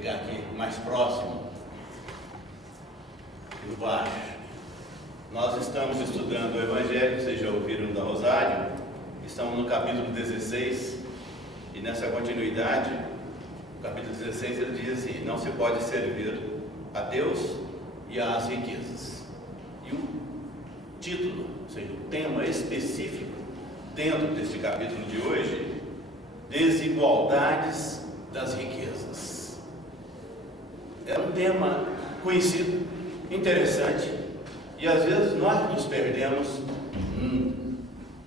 Pegar aqui mais próximo do baixo. Nós estamos estudando o Evangelho, vocês já ouviram da Rosário, estamos no capítulo 16, e nessa continuidade, o capítulo 16 ele diz assim: não se pode servir a Deus e às riquezas. E o título, ou seja, o tema específico dentro deste capítulo de hoje: desigualdades das riquezas. É um tema conhecido, interessante, e às vezes nós nos perdemos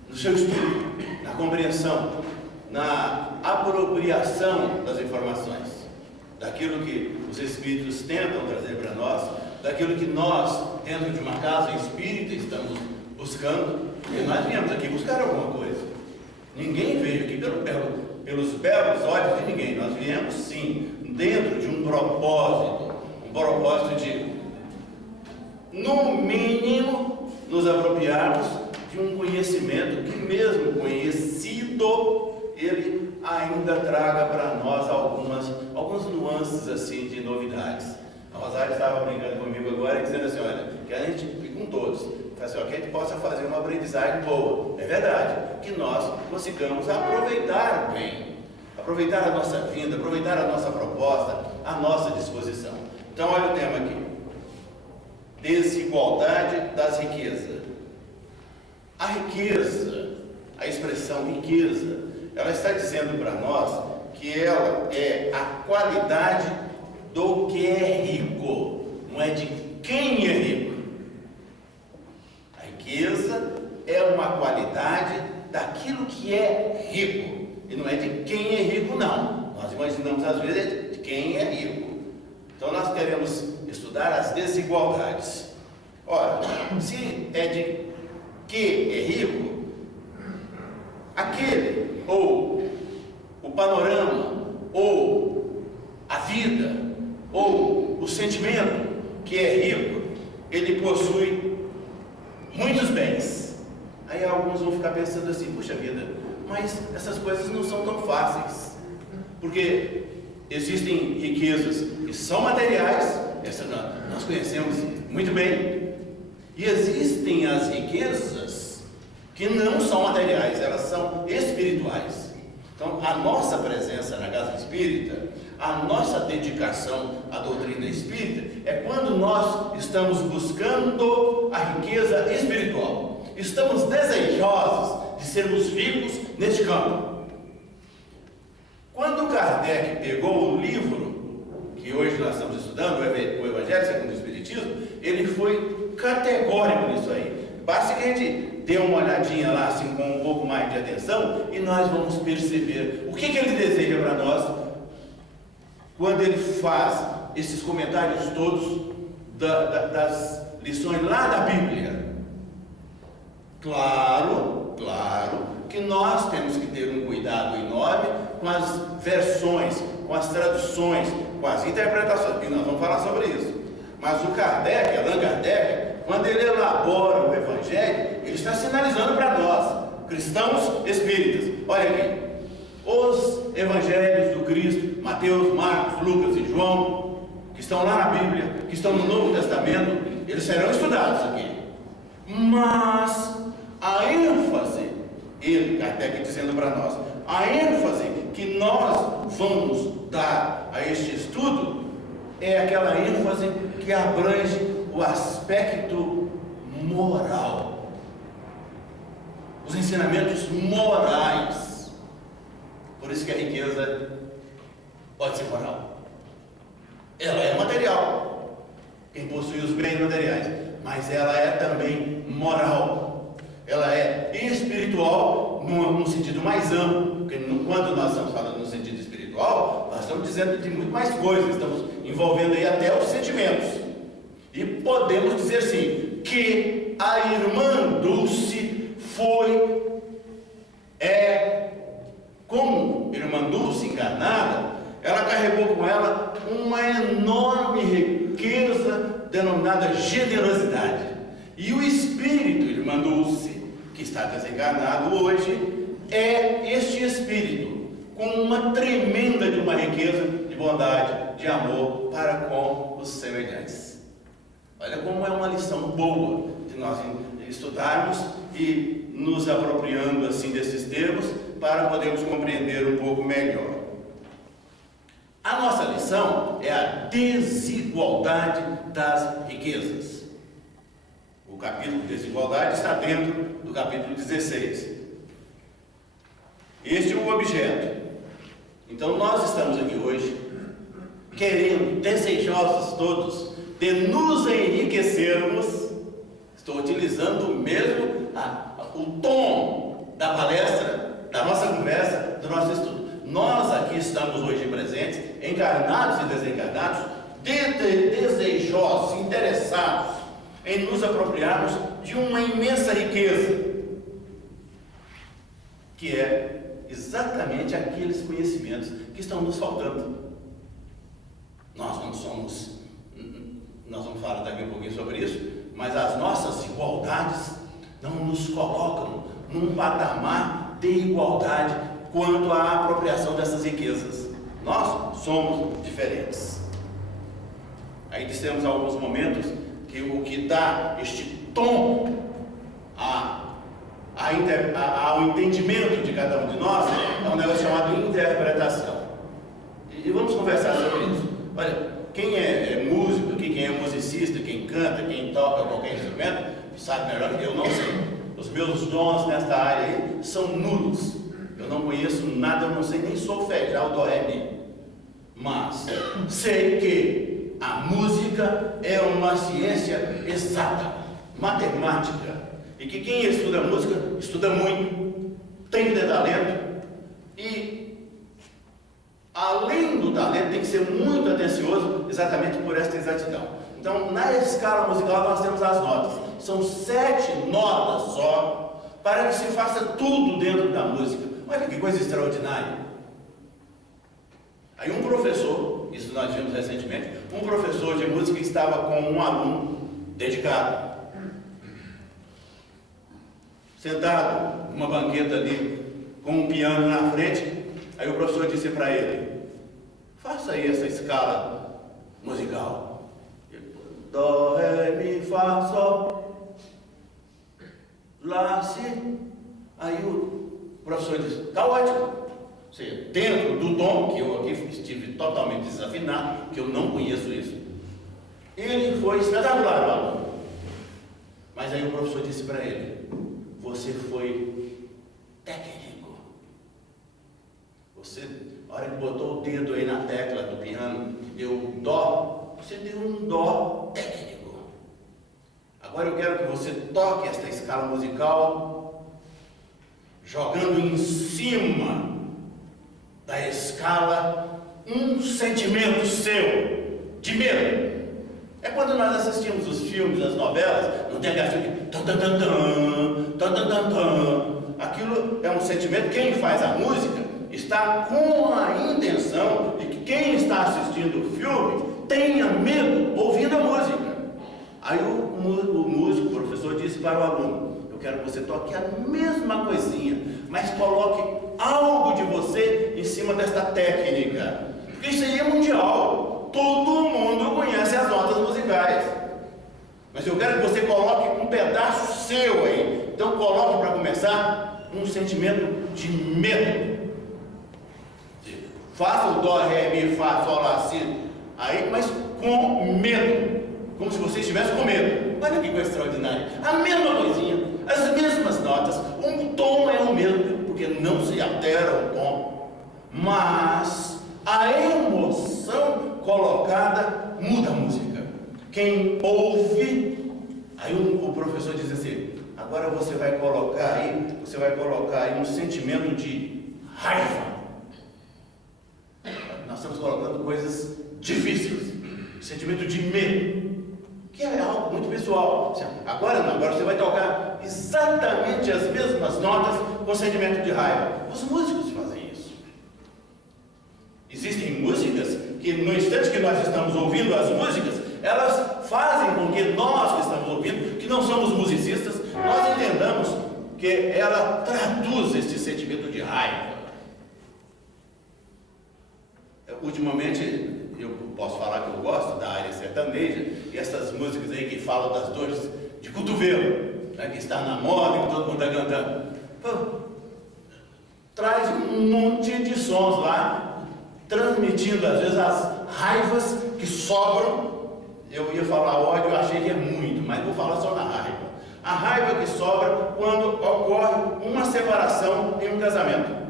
no seu estudo, na compreensão, na apropriação das informações, daquilo que os Espíritos tentam trazer para nós, daquilo que nós, dentro de uma casa espírita, estamos buscando, porque nós viemos aqui buscar alguma coisa. Ninguém veio aqui pelos belos olhos de ninguém. Nós viemos sim dentro de um propósito de, no mínimo, nos apropriarmos de um conhecimento que, mesmo conhecido, ele ainda traga para nós algumas nuances assim de novidades. A Rosário estava brincando comigo agora e dizendo assim: olha, que a gente, e com todos, assim, ó, que a gente possa fazer uma aprendizagem boa. É verdade, que nós consigamos aproveitar bem, aproveitar a nossa vinda, aproveitar a nossa proposta, a nossa disposição. Então olha o tema aqui: desigualdade das riquezas. A riqueza, a expressão riqueza, ela está dizendo para nós que ela é a qualidade do que é rico, não é de quem é rico. A riqueza é uma qualidade daquilo que é rico, e não é de quem é rico, não. Nós imaginamos às vezes de quem é rico. Então nós queremos estudar as desigualdades. Ora, se é de que é rico, aquele, ou o panorama, ou a vida, ou o sentimento que é rico, ele possui muitos bens. Aí alguns vão ficar pensando assim: puxa vida, mas essas coisas não são tão fáceis, porque existem riquezas que são materiais, essa nós conhecemos muito bem, e existem as riquezas que não são materiais, elas são espirituais. Então a nossa presença na casa espírita, a nossa dedicação à doutrina espírita, é quando nós estamos buscando a riqueza espiritual, estamos desejosos de sermos ricos neste campo. Quando Kardec pegou o livro que hoje nós estamos estudando, o Evangelho segundo o Espiritismo, ele foi categórico nisso aí. Basta que a gente dê uma olhadinha lá assim com um pouco mais de atenção e nós vamos perceber o que ele deseja para nós quando ele faz esses comentários todos das lições lá da Bíblia. Claro que nós temos que ter um cuidado enorme com as versões, com as traduções, com as interpretações, e nós vamos falar sobre isso. Mas o Kardec, Allan Kardec, quando ele elabora o Evangelho, ele está sinalizando para nós, cristãos espíritas: olha aqui, os Evangelhos do Cristo, Mateus, Marcos, Lucas e João, que estão lá na Bíblia, que estão no Novo Testamento, eles serão estudados aqui. Mas a ênfase, Kardec dizendo para nós, a ênfase que nós vamos dar a este estudo é aquela ênfase que abrange o aspecto moral, os ensinamentos morais. Por isso que a riqueza pode ser moral. Ela é material, quem possui os bens materiais, mas ela é também moral. Ela é espiritual num sentido mais amplo, porque quando nós estamos falando no sentido espiritual, nós estamos dizendo de muito mais coisas, estamos envolvendo aí até os sentimentos. E podemos dizer sim, que a irmã Dulce como irmã Dulce encarnada, ela carregou com ela uma enorme riqueza denominada generosidade. E o espírito, irmã Dulce, que está desencarnado hoje, é este espírito, com uma tremenda de uma riqueza de bondade, de amor para com os semelhantes. Olha como é uma lição boa de nós estudarmos e nos apropriando assim desses termos para podermos compreender um pouco melhor. A nossa lição é a desigualdade das riquezas. O capítulo desigualdade está dentro do capítulo 16. Este é o objeto. Então nós estamos aqui hoje querendo, desejosos todos, de nos enriquecermos. Estou utilizando mesmo o tom da palestra, da nossa conversa, do nosso estudo. Nós aqui estamos hoje presentes, encarnados e desencarnados, desejosos, interessados em nos apropriarmos de uma imensa riqueza, que é exatamente aqueles conhecimentos que estão nos faltando. Nós vamos falar daqui um pouquinho sobre isso, mas as nossas igualdades não nos colocam num patamar de igualdade quanto à apropriação dessas riquezas. Nós somos diferentes. Aí dissemos alguns momentos que o que dá este tom ao entendimento de cada um de nós é um negócio chamado interpretação. E vamos conversar sobre isso. Olha, quem é músico, quem é musicista, quem canta, quem toca qualquer instrumento, sabe melhor que eu, não sei. Os meus dons nesta área aí são nulos. Eu não conheço nada, eu não sei nem solfejar o dó, ré, mi. Mas sei que a música é uma ciência exata, matemática. E que quem estuda música, estuda muito, tem que ter talento. E além do talento, tem que ser muito atencioso exatamente por esta exatidão. Então, na escala musical nós temos as notas. São 7 notas só, para que se faça tudo dentro da música. Olha que coisa extraordinária. Aí um professor, isso nós vimos recentemente, um professor de música estava com um aluno dedicado, sentado numa banqueta ali, com um piano na frente. Aí o professor disse para ele: faça aí essa escala musical. Dó, ré, mi, fá, sol, lá, si. Aí o professor disse: está ótimo. Ou seja, dentro do tom, que eu aqui estive totalmente desafinado, que eu não conheço isso, ele foi espetacular, o aluno. Mas aí o professor disse para ele: você foi técnico. Você, a hora que botou o dedo aí na tecla do piano, deu um dó, você deu um dó técnico. Agora eu quero que você toque esta escala musical, jogando em cima da escala um sentimento seu de medo. É quando nós assistimos os filmes, as novelas, não tem aquela aquilo é um sentimento. Quem faz a música está com a intenção de que quem está assistindo o filme tenha medo ouvindo a música. Aí o músico, o professor, disse para o aluno: eu quero que você toque a mesma coisinha, mas coloque algo de você em cima desta técnica, porque isso aí é mundial, todo mundo conhece as notas musicais, mas eu quero que você coloque um pedaço seu aí. Então coloque, para começar, um sentimento de medo. Faça o dó, ré, mi, fá, sol, lá, si, aí, mas com medo, como se você estivesse com medo. Olha que coisa extraordinária. A mesma coisinha, as mesmas notas, um tom é o mesmo, porque não se altera o tom, mas a emoção colocada muda a música. Quem ouve, aí o professor diz assim: agora você vai colocar aí um sentimento de raiva. Nós estamos colocando coisas difíceis, sentimento de medo, que é algo muito pessoal. Agora não, agora você vai tocar exatamente as mesmas notas com sentimento de raiva. Os músicos fazem isso. Existem músicas que, no instante que nós estamos ouvindo as músicas, elas fazem com que nós que estamos ouvindo, que não somos musicistas, nós entendamos que ela traduz este sentimento de raiva. Ultimamente, eu posso falar que eu gosto da área sertaneja, e essas músicas aí que falam das dores de cotovelo, né, que está na moda e que todo mundo está cantando. Pô, traz um monte de sons lá, transmitindo às vezes as raivas que sobram. Eu ia falar ódio, eu achei que é muito, mas vou falar só na raiva. A raiva que sobra quando ocorre uma separação em um casamento.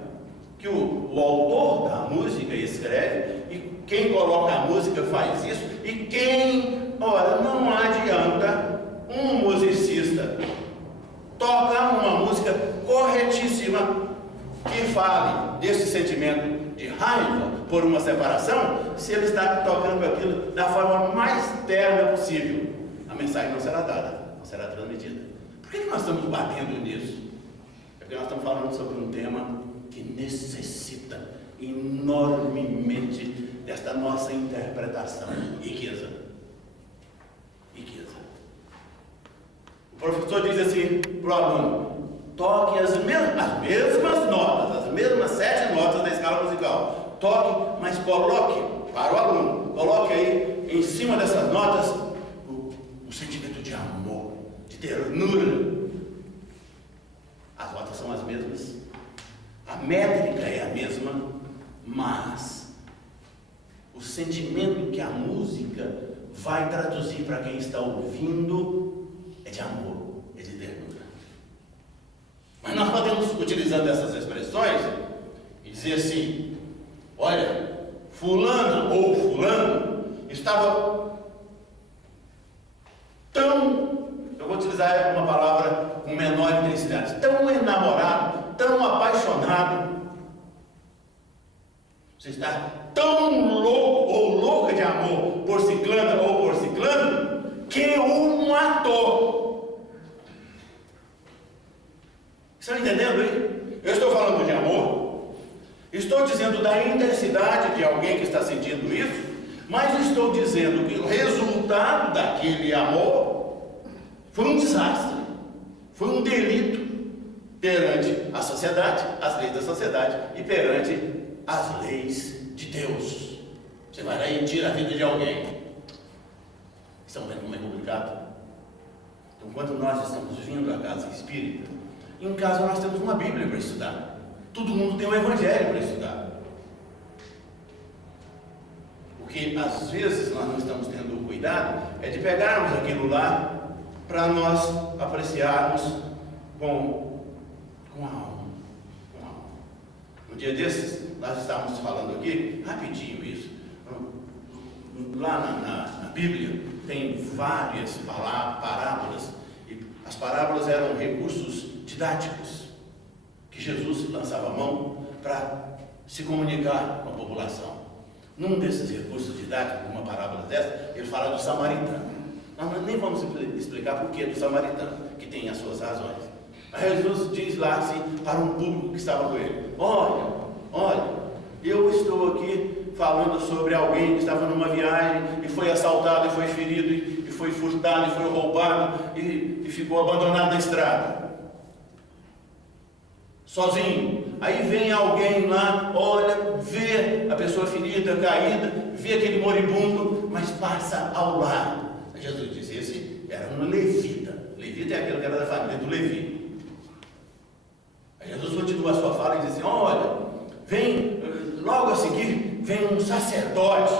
Que o autor da música escreve, e quem coloca a música faz isso, e quem, olha, não adianta um musicista tocar uma música corretíssima que fale desse sentimento de raiva por uma separação, se ele está tocando aquilo da forma mais terna possível. A mensagem não será dada, não será transmitida. Por que nós estamos batendo nisso? É porque nós estamos falando sobre um tema que necessita enormemente desta nossa interpretação. Riqueza. O professor diz assim para o aluno: toque as mesmas notas, as mesmas 7 notas da escala musical. Toque, mas coloque para o aluno, coloque aí em cima dessas notas o sentimento de amor, de ternura. As notas são as mesmas, a métrica é a mesma, mas o sentimento que a música vai traduzir para quem está ouvindo é de amor, é de ternura. Mas nós podemos, utilizando essas expressões, e dizer assim: olha, fulana ou fulano estava tão, eu vou utilizar uma palavra com menor intensidade, tão enamorado, tão apaixonado, você está tão louco ou louca de amor por ciclana ou por ciclano, que o matou. Estão entendendo aí? Eu estou falando de amor, estou dizendo da intensidade de alguém que está sentindo isso, mas estou dizendo que o resultado daquele amor foi um desastre, foi um delito perante a sociedade, as leis da sociedade e perante as leis de Deus. Você vai lá e tira a vida de alguém. Estão vendo como é complicado? Então, quando nós estamos vindo à casa espírita, em casa nós temos uma Bíblia para estudar. Todo mundo tem um Evangelho para estudar. O que às vezes nós não estamos tendo o cuidado é de pegarmos aquilo lá para nós apreciarmos com a alma. Um dia desses, nós estávamos falando aqui, rapidinho isso, lá na Bíblia tem várias parábolas, e as parábolas eram recursos didáticos que Jesus lançava a mão para se comunicar com a população. Num desses recursos didáticos, uma parábola dessa, ele fala do samaritano. Nós nem vamos explicar por que do samaritano, que tem as suas razões. Aí Jesus diz lá assim para um público que estava com ele: olha, eu estou aqui falando sobre alguém que estava numa viagem e foi assaltado, e foi ferido, e foi furtado, e foi roubado, e ficou abandonado na estrada, sozinho. Aí vem alguém lá, olha, vê a pessoa ferida, caída, vê aquele moribundo, mas passa ao lado. Aí Jesus disse: esse era um levita. Levita é aquele que era da família do Levi. Aí Jesus continua a sua fala e diz assim: olha, vem, logo a seguir, vem um sacerdote,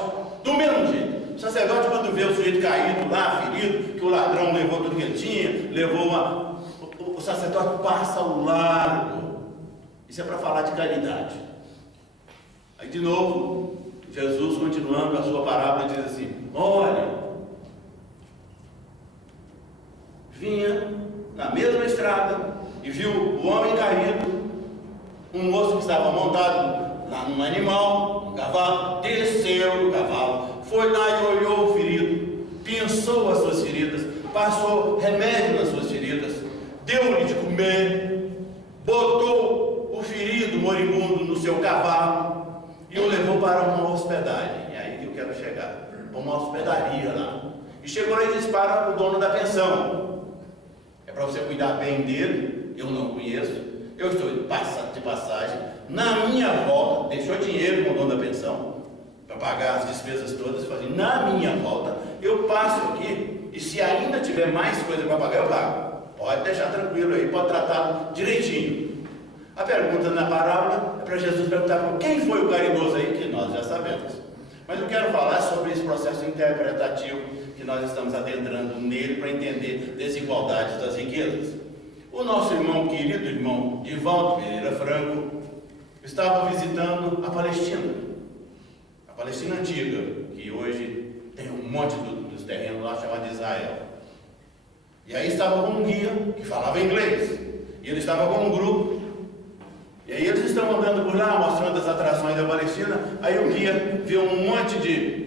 do mesmo jeito. O sacerdote, quando vê o sujeito caído lá, ferido, que o ladrão levou tudo que ele tinha, o sacerdote passa ao largo. Isso é para falar de caridade. Aí de novo, Jesus, continuando a sua parábola, diz assim: olha, vinha na mesma estrada e viu o homem caído, um moço que estava montado lá num animal, um cavalo, desceu do cavalo, foi lá e olhou o ferido, pensou as suas feridas, passou remédio nas suas feridas, deu-lhe de comer, botou o ferido moribundo no seu cavalo e o levou para uma hospedagem. É aí que eu quero chegar, uma hospedaria lá. E chegou lá e disse para o dono da pensão: é para você cuidar bem dele, eu não conheço, eu estou de passagem, na minha volta, deixou dinheiro com o dono da pensão, para pagar as despesas todas, e falou assim: na minha volta, eu passo aqui, e se ainda tiver mais coisa para pagar, eu pago. Pode deixar tranquilo aí, pode tratá-lo direitinho. A pergunta na parábola é para Jesus perguntar para quem foi o caridoso aí, que nós já sabemos. Mas eu quero falar sobre esse processo interpretativo que nós estamos adentrando nele para entender desigualdades das riquezas. O nosso irmão querido, irmão Divaldo Pereira Franco, estava visitando a Palestina antiga, que hoje tem um monte dos terrenos lá chamado Israel. E aí estava com um guia que falava inglês, e ele estava com um grupo, e aí eles estão andando por lá, mostrando as atrações da Palestina. Aí o guia vê um monte de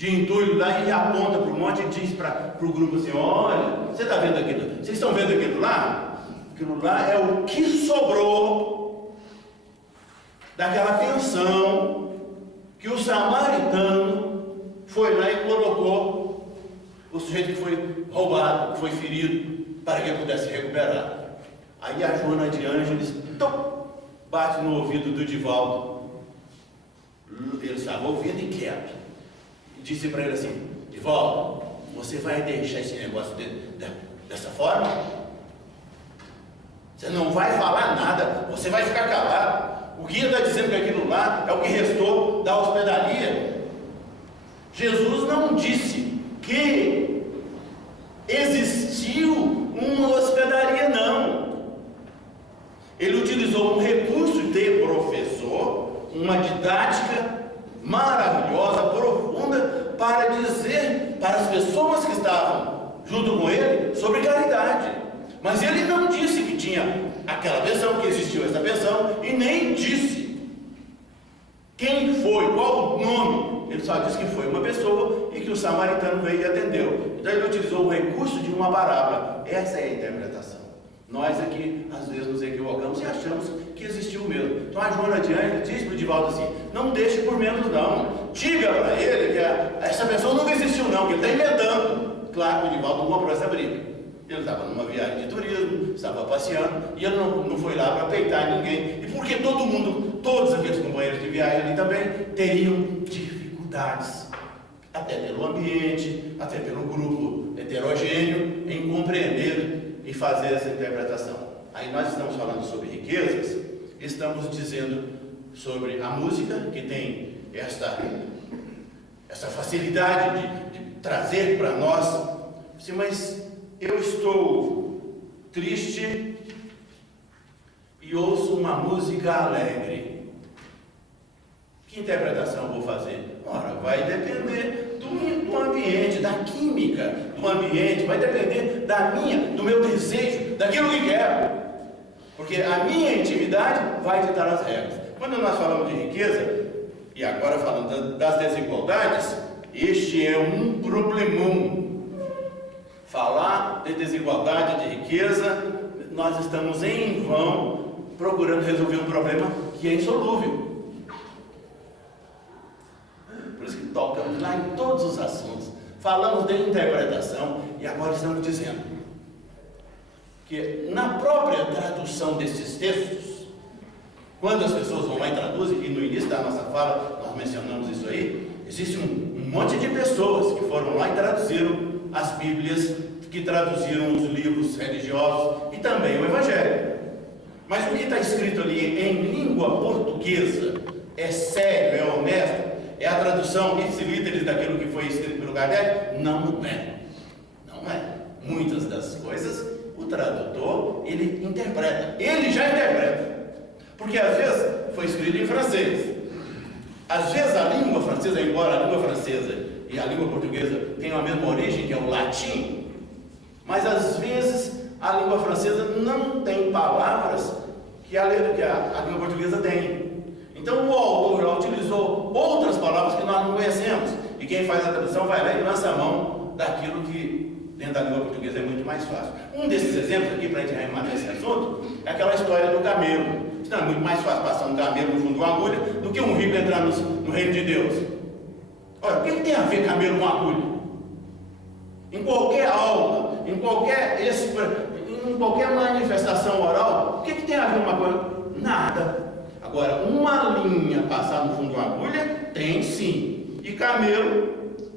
entulho lá e aponta para o monte e diz para o grupo assim: olha, você está vendo aquilo? Vocês estão vendo aquilo lá? Aquilo lá é o que sobrou daquela pensão que o samaritano foi lá e colocou o sujeito que foi roubado, que foi ferido, para que ele pudesse recuperar. Aí a Joana de Ângeles bate no ouvido do Divaldo. Ele estava ouvindo e quieto. E disse para ele assim: Divaldo, você vai deixar esse negócio dessa forma? Você não vai falar nada, você vai ficar calado. O guia está dizendo que aquilo lá é o que restou da hospedaria. Jesus não disse que existiu uma hospedaria, não. Ele utilizou um recurso de professor, uma didática maravilhosa, profunda, para dizer para as pessoas que estavam junto com ele sobre caridade. Mas ele não disse que tinha aquela pensão, que existiu essa pensão, e nem disse quem foi, qual o nome. Ele só disse que foi uma pessoa e que o samaritano veio e atendeu. Então ele utilizou o recurso de uma parábola. Essa é a interpretação. Nós aqui, às vezes, nos equivocamos e achamos que existiu mesmo. Então a Joana de Ângeles diz para o Divaldo assim: não deixe por menos não. Diga para ele que essa pessoa nunca existiu não, que ele está inventando. Claro que o Divaldo não comprou essa briga. Ele estava numa viagem de turismo, estava passeando, e ele não foi lá para peitar ninguém. E porque todos aqueles companheiros de viagem ali também teriam dificuldades, até pelo ambiente, até pelo grupo heterogêneo, em compreender e fazer essa interpretação. Aí nós estamos falando sobre riquezas, estamos dizendo sobre a música, que tem essa facilidade de trazer para nós, sim, mas eu estou triste e ouço uma música alegre. Que interpretação eu vou fazer? Ora, vai depender do ambiente, da química do ambiente, vai depender do meu desejo, daquilo que quero. Porque a minha intimidade vai ditar as regras. Quando nós falamos de riqueza, e agora falando das desigualdades, este é um problemão. Falar de desigualdade, de riqueza, nós estamos em vão procurando resolver um problema que é insolúvel. Por isso que tocamos lá em todos os assuntos, falamos de interpretação e agora estamos dizendo que na própria tradução desses textos, quando as pessoas vão lá e traduzem, e no início da nossa fala nós mencionamos isso aí, existe um monte de pessoas que foram lá e traduziram as Bíblias, que traduziram os livros religiosos e também o Evangelho. Mas o que está escrito ali em língua portuguesa é sério, é honesto, é a tradução ipsilíteris daquilo que foi escrito pelo Kardec? Não é. Não é. Muitas das coisas o tradutor, ele interpreta. Ele já interpreta. Porque às vezes foi escrito em francês. Às vezes a língua francesa, embora a língua francesa e a língua portuguesa tenham a mesma origem, que é o latim, mas às vezes a língua francesa não tem palavras que a língua portuguesa tem. Então o autor já utilizou outras palavras que nós não conhecemos, e quem faz a tradução vai lá e lança a mão daquilo que dentro da língua portuguesa é muito mais fácil. Um desses exemplos aqui, para a gente arrematar esse assunto, é aquela história do camelo. Não é muito mais fácil passar um camelo no fundo de uma agulha do que um rico entrar no reino de Deus. Olha, o que tem a ver camelo com agulha? Em qualquer aula, em qualquer manifestação oral, o que tem a ver uma coisa? Nada. Agora, uma linha passar no fundo de uma agulha, tem sim. E camelo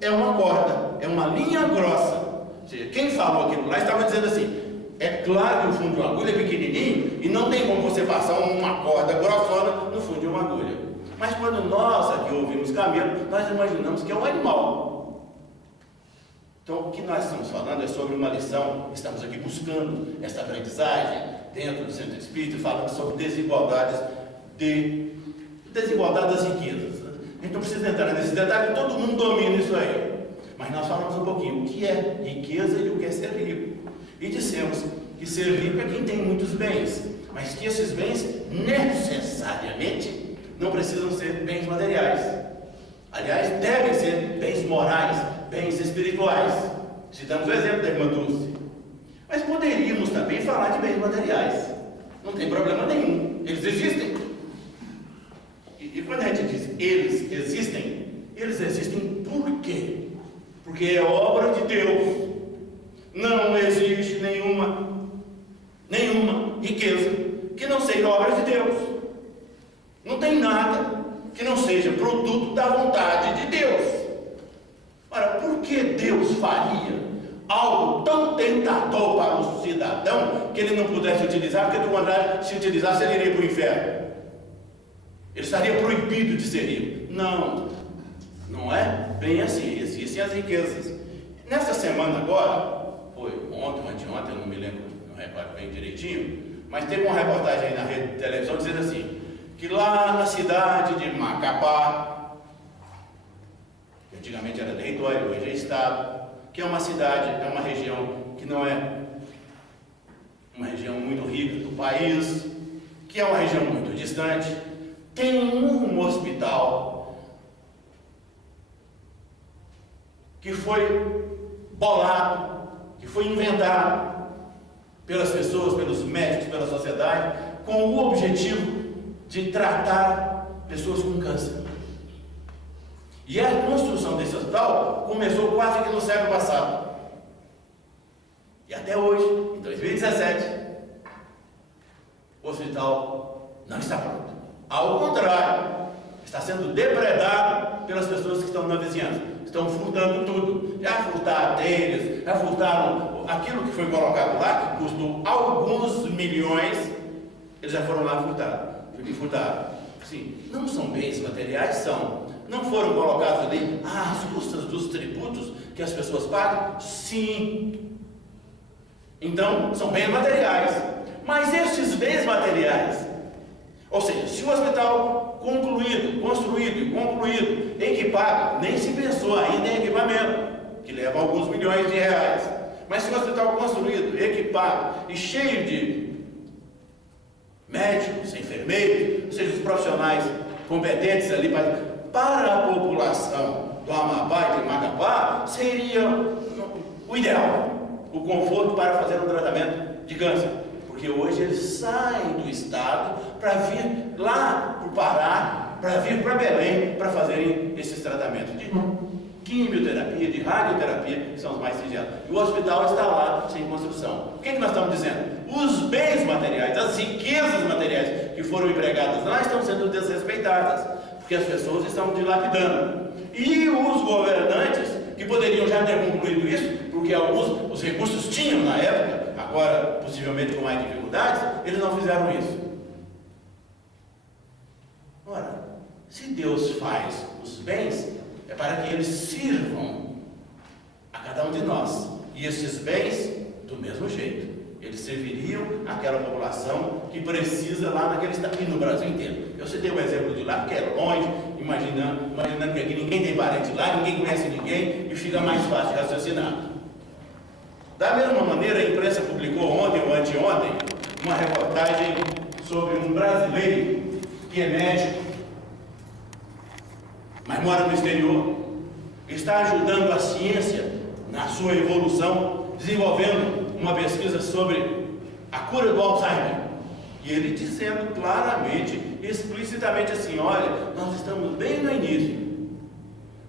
é uma corda, é uma linha grossa. Ou seja, quem falou aquilo lá estava dizendo assim, é claro que o fundo de uma agulha é pequenininho e não tem como você passar uma corda grossona no fundo de uma agulha. Mas quando nós aqui ouvimos camelo, nós imaginamos que é um animal. Então o que nós estamos falando é sobre uma lição, estamos aqui buscando essa aprendizagem dentro do Centro Espírita, falando sobre desigualdade das riquezas. A gente não precisa entrar nesse detalhe, todo mundo domina isso aí. Mas nós falamos um pouquinho o que é riqueza e o que é ser rico. E dissemos que ser rico é quem tem muitos bens, mas que esses bens necessariamente não precisam ser bens materiais. Aliás, devem ser bens morais, bens espirituais. Citamos o exemplo da irmã Dulce. Mas poderíamos também falar de bens materiais. Não tem problema nenhum. Eles existem. E quando a gente diz eles existem por quê? Porque é obra de Deus. Não existe nenhuma riqueza que não seja obra de Deus. Não tem nada que não seja produto da vontade de Deus. Ora, por que Deus faria algo tão tentador para o cidadão que ele não pudesse utilizar, porque do contrário, se utilizasse, ele iria para o inferno? Ele estaria proibido de ser rico. Não é bem assim. Existem as riquezas. Nessa semana agora, foi ontem ou anteontem, eu não me lembro, não recordo bem direitinho, mas teve uma reportagem aí na rede de televisão dizendo assim, que lá na cidade de Macapá, que antigamente era território, hoje é estado, que é uma cidade, é uma região que não é uma região muito rica do país, que é uma região muito distante, tem um hospital que foi bolado, que foi inventado pelas pessoas, pelos médicos, pela sociedade, com o objetivo de tratar pessoas com câncer. E a construção desse hospital começou quase que no século passado. E até hoje, em 2017, o hospital não está pronto. Ao contrário, está sendo depredado pelas pessoas que estão na vizinhança. Estão furtando tudo. Já furtaram telhas, já furtaram aquilo que foi colocado lá, que custou alguns milhões, eles já foram lá e furtaram. Sim, não são bens materiais, são. Não foram colocados ali às custas dos tributos que as pessoas pagam? Sim. Então, são bens materiais. Mas estes bens materiais, ou seja, se o hospital construído e concluído, equipado, nem se pensou ainda em equipamento, que leva alguns milhões de reais. Mas se o hospital construído, equipado e cheio de médicos, enfermeiros, ou seja, os profissionais competentes ali para a população do Amapá e de Macapá, seria o ideal, o conforto para fazer um tratamento de câncer. Porque hoje eles saem do estado para vir lá para o Pará, para vir para Belém, para fazerem esses tratamentos de quimioterapia, de radioterapia, que são os mais singelos. E o hospital está lá sem construção. O que nós estamos dizendo? Os bens materiais, as riquezas materiais que foram empregadas lá estão sendo desrespeitadas, porque as pessoas estão dilapidando. E os governantes, que poderiam já ter concluído isso, porque alguns, os recursos tinham na época, agora possivelmente com mais dificuldades, eles não fizeram isso. Ora, se Deus faz os bens, é para que eles sirvam a cada um de nós. E esses bens, do mesmo jeito, eles serviriam àquela população que precisa lá naquele estado e no Brasil inteiro. Eu citei o exemplo de lá, porque é longe, imaginando que aqui ninguém tem parente lá, ninguém conhece ninguém e fica mais fácil de raciocinar. Da mesma maneira, a imprensa publicou ontem ou anteontem uma reportagem sobre um brasileiro que é médico, mas mora no exterior, está ajudando a ciência na sua evolução, desenvolvendo uma pesquisa sobre a cura do Alzheimer. E ele dizendo claramente, explicitamente assim, olha, nós estamos bem no início,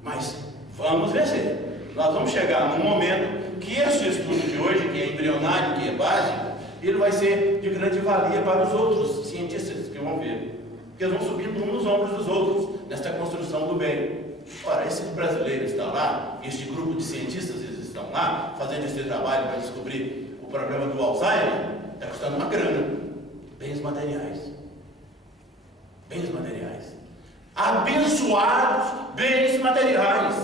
mas vamos vencer. Nós vamos chegar num momento que esse estudo de hoje, que é embrionário, que é básico, ele vai ser de grande valia para os outros cientistas que vão ver. porque eles vão subindo uns nos ombros dos outros, nesta construção do bem. Ora, esse brasileiro está lá, este grupo de cientistas eles estão lá, fazendo esse trabalho para descobrir o problema do Alzheimer, está custando uma grana. Bens materiais. Bens materiais. Abençoados bens materiais.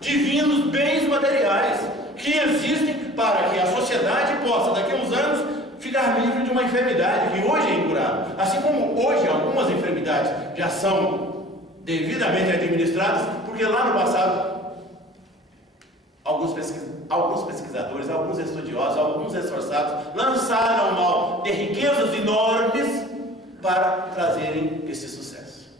Divinos bens materiais, que existem para que a sociedade possa, daqui a uns anos, ficar livre de uma enfermidade que hoje é incurável. Assim como hoje algumas enfermidades já são devidamente administradas, porque lá no passado alguns pesquisadores, alguns estudiosos, alguns esforçados lançaram mão de riquezas enormes para trazerem esse sucesso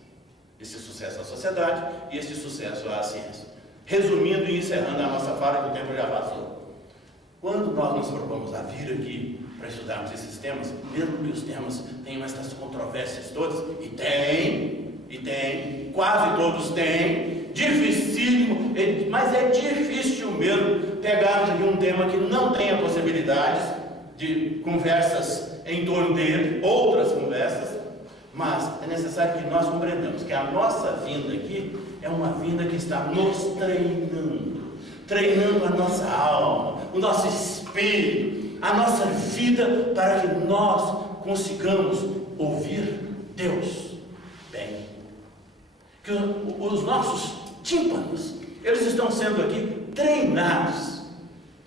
à sociedade e esse sucesso à ciência. Resumindo e encerrando a nossa fala, que o tempo já passou. Quando nós nos propomos a vir aqui para estudarmos esses temas, mesmo que os temas tenham essas controvérsias todas, e tem, quase todos têm, dificílimo, mas é difícil mesmo pegarmos aqui um tema que não tenha possibilidades de conversas em torno dele, outras conversas, mas é necessário que nós compreendamos que a nossa vinda aqui é uma vinda que está nos treinando a nossa alma, o nosso espírito, a nossa vida, para que nós consigamos ouvir Deus bem. Que os nossos tímpanos, eles estão sendo aqui treinados.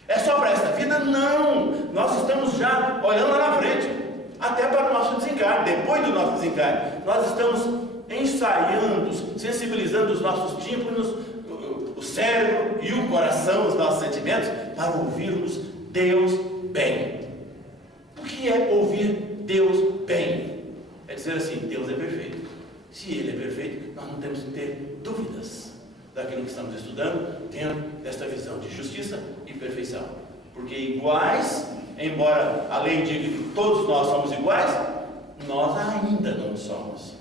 É só para esta vida? Não! Nós estamos já olhando lá na frente, até para o nosso desencarne, depois do nosso desencarne. Nós estamos ensaiando, sensibilizando os nossos tímpanos, o cérebro e o coração, os nossos sentimentos, para ouvirmos Deus bem. O que é ouvir Deus bem? É dizer assim, Deus é perfeito. Se Ele é perfeito, nós não temos que ter dúvidas daquilo que estamos estudando, dentro desta visão de justiça e perfeição. Porque iguais, embora a lei diga que todos nós somos iguais, nós ainda não somos.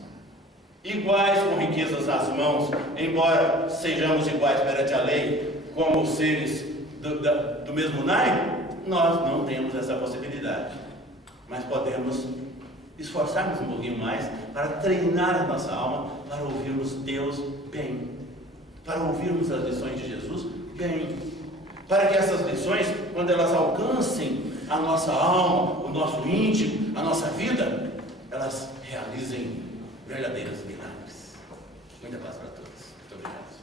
Iguais com riquezas nas mãos, embora sejamos iguais perante a lei, como seres do mesmo naipe, nós não temos essa possibilidade. Mas podemos esforçarmos um pouquinho mais para treinar a nossa alma para ouvirmos Deus bem, para ouvirmos as lições de Jesus bem, para que essas lições, quando elas alcancem a nossa alma, o nosso íntimo, a nossa vida, elas realizem verdadeiros milagres. Muita paz para todos. Muito obrigado.